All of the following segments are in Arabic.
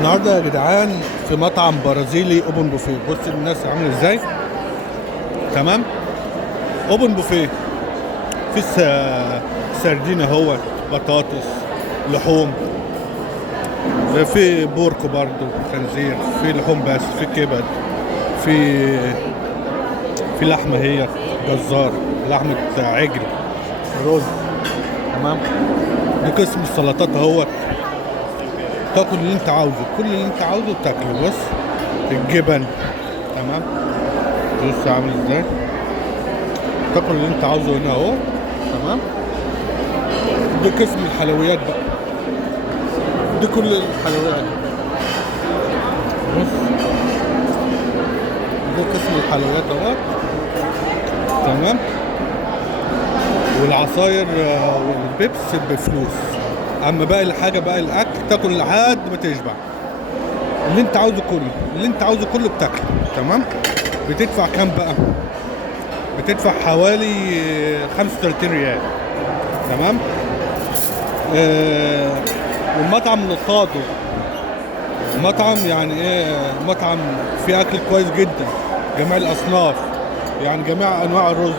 النهارده يا جدعان في مطعم برازيلي اوبن بوفيه. بص الناس عامله ازاي. تمام. اوبن بوفيه في سردين اهوت، بطاطس، لحوم، في بوركو برضو، خنزير، في لحوم بس، في كبد، في لحمه هي جزار، لحمه عجل، رز. تمام. دي قسم السلطات اهوت، تاكل اللي انت عاوزه، كل اللي انت عاوزه تاكله. بص الجبن. تمام. بص عامل ازاي، تاكل اللي انت عاوزه هنا اهو. تمام. دي قسم الحلويات بقى، دي كل الحلويات. بص دي قسم الحلويات اهو. تمام. والعصاير والبيبس بفلوس. اما باقي الحاجه، باقي الاكل تاكل لحد ما تشبع. اللي انت عاوزه كله، اللي انت عاوزه كله بتاكله. تمام. بتدفع كام بقى؟ بتدفع حوالي 35 ريال. تمام. والمطعم نقاده مطعم يعني ايه، مطعم فيه اكل كويس جدا، جميع الاصناف، يعني جميع انواع الرز.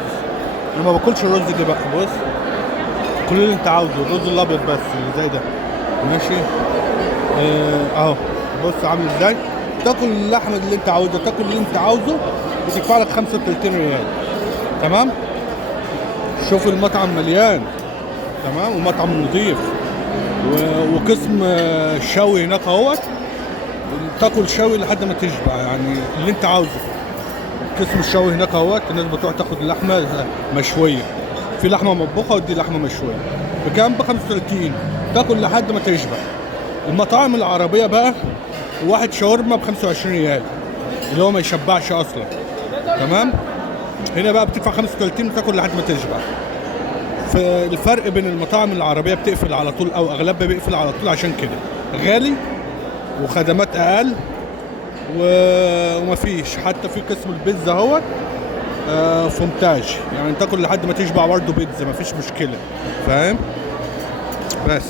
انا ما باكلش الرز دي بقى. بص كل اللي انت عاوزه، الرز الابيض بس اللي زي ده. ماشي. اهو. بص عامل ازاي، تاكل اللحمه اللي انت عاوزها، تاكل اللي انت عاوزه، بتدفع لك 35 ريال. تمام. شوف المطعم مليان. تمام. ومطعم نظيف وقسم الشوي هناك اهوت، تاكل شوي لحد ما تشبع، يعني اللي انت عاوزه. قسم الشوي هناك اهوت، الناس بتروح تاخد اللحمه مشويه، في لحمه مطبوخه ودي لحمه مشويه. بكام؟ ب 35، تاكل لحد ما تشبع. المطاعم العربيه بقى، واحد شاورما ب 25 ريال، اللي هو ما يشبعش اصلا. تمام. هنا بقى بتدفع 35 وتاكل لحد ما تشبع. فالفرق بين المطاعم العربيه بتقفل على طول، او اغلبها بيقفل على طول، عشان كده غالي وخدمات اقل ومفيش. حتى في قسم البيتزا اهوت فونتاج، يعني تاكل لحد ما تشبع برضه بيتزا، مفيش مشكله. فاهم؟ بس